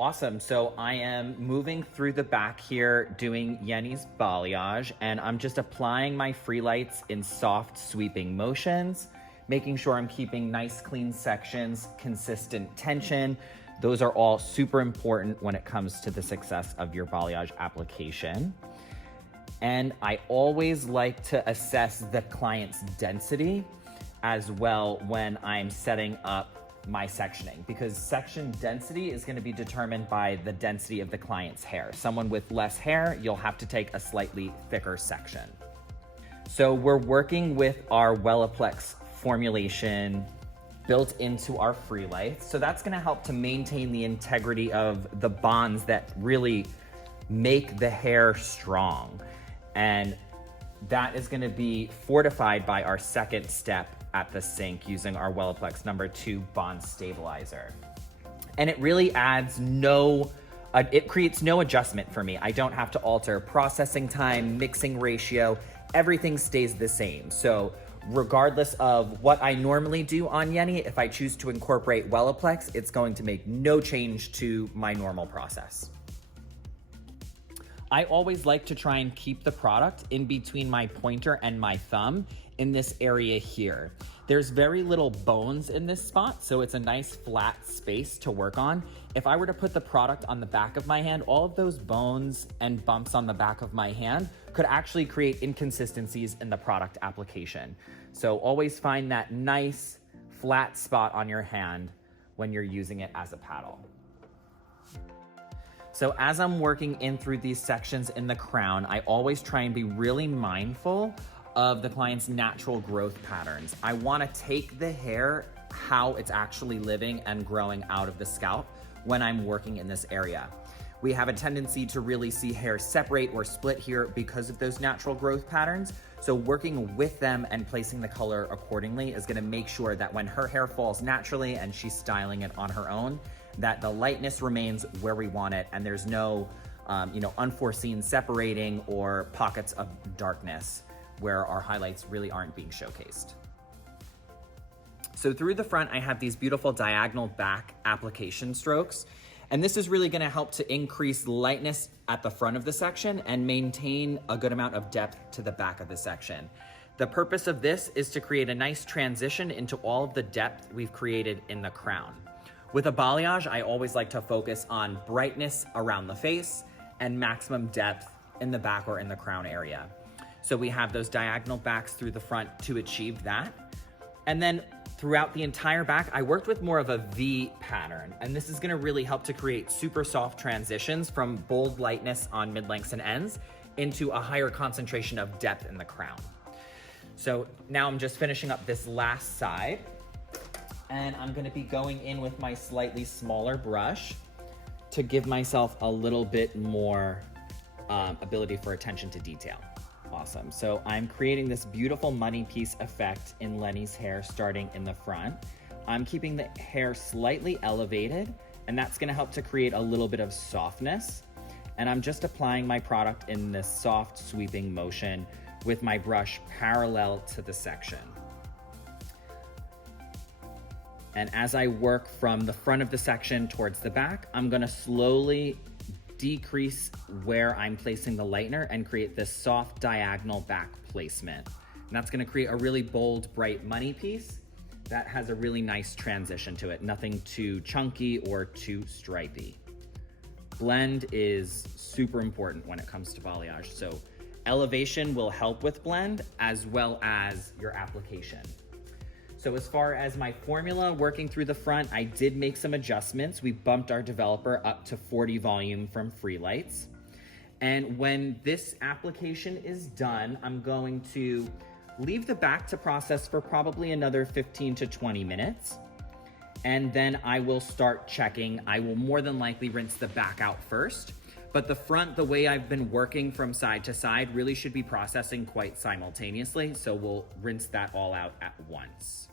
Awesome. So I am moving through the back here doing Yenny's balayage, and I'm just applying my Freelights in soft sweeping motions, making sure I'm keeping nice clean sections, consistent tension. Those are all super important when it comes to the success of your balayage application. And I always like to assess the client's density as well when I'm setting up my sectioning, because section density is going to be determined by the density of the client's hair. Someone with less hair, you'll have to take a slightly thicker section. So we're working with our Wellaplex formulation built into our Freelights. So that's going to help to maintain the integrity of the bonds that really make the hair strong. And that is going to be fortified by our second step at the sink using our Wellaplex #2 bond stabilizer. And it really adds it creates no adjustment for me. I don't have to alter processing time, mixing ratio, everything stays the same. So regardless of what I normally do on Yenny, if I choose to incorporate Wellaplex, it's going to make no change to my normal process. I always like to try and keep the product in between my pointer and my thumb in this area here. There's very little bones in this spot, so it's a nice flat space to work on. If I were to put the product on the back of my hand, all of those bones and bumps on the back of my hand could actually create inconsistencies in the product application. So always find that nice flat spot on your hand when you're using it as a paddle. So as I'm working in through these sections in the crown, I always try and be really mindful of the client's natural growth patterns. I want to take the hair how it's actually living and growing out of the scalp when I'm working in this area. We have a tendency to really see hair separate or split here because of those natural growth patterns. So working with them and placing the color accordingly is going to make sure that when her hair falls naturally and she's styling it on her own, that the lightness remains where we want it and there's no unforeseen separating or pockets of darkness where our highlights really aren't being showcased. So through the front, I have these beautiful diagonal back application strokes. And this is really gonna help to increase lightness at the front of the section and maintain a good amount of depth to the back of the section. The purpose of this is to create a nice transition into all of the depth we've created in the crown. With a balayage, I always like to focus on brightness around the face and maximum depth in the back or in the crown area. So we have those diagonal backs through the front to achieve that. And then throughout the entire back, I worked with more of a V pattern. And this is gonna really help to create super soft transitions from bold lightness on mid-lengths and ends into a higher concentration of depth in the crown. So now I'm just finishing up this last side. And I'm gonna be going in with my slightly smaller brush to give myself a little bit more ability for attention to detail. Awesome. So I'm creating this beautiful money piece effect in Lenny's hair starting in the front. I'm keeping the hair slightly elevated, and that's going to help to create a little bit of softness. And I'm just applying my product in this soft sweeping motion with my brush parallel to the section. And as I work from the front of the section towards the back, I'm going to slowly decrease where I'm placing the lightener and create this soft diagonal back placement. And that's gonna create a really bold, bright money piece that has a really nice transition to it. Nothing too chunky or too stripy. Blend is super important when it comes to balayage. So elevation will help with blend as well as your application. So as far as my formula working through the front, I did make some adjustments. We bumped our developer up to 40 volume from Freelights. And when this application is done, I'm going to leave the back to process for probably another 15 to 20 minutes. And then I will start checking. I will more than likely rinse the back out first. But the front, the way I've been working from side to side, really should be processing quite simultaneously. So we'll rinse that all out at once.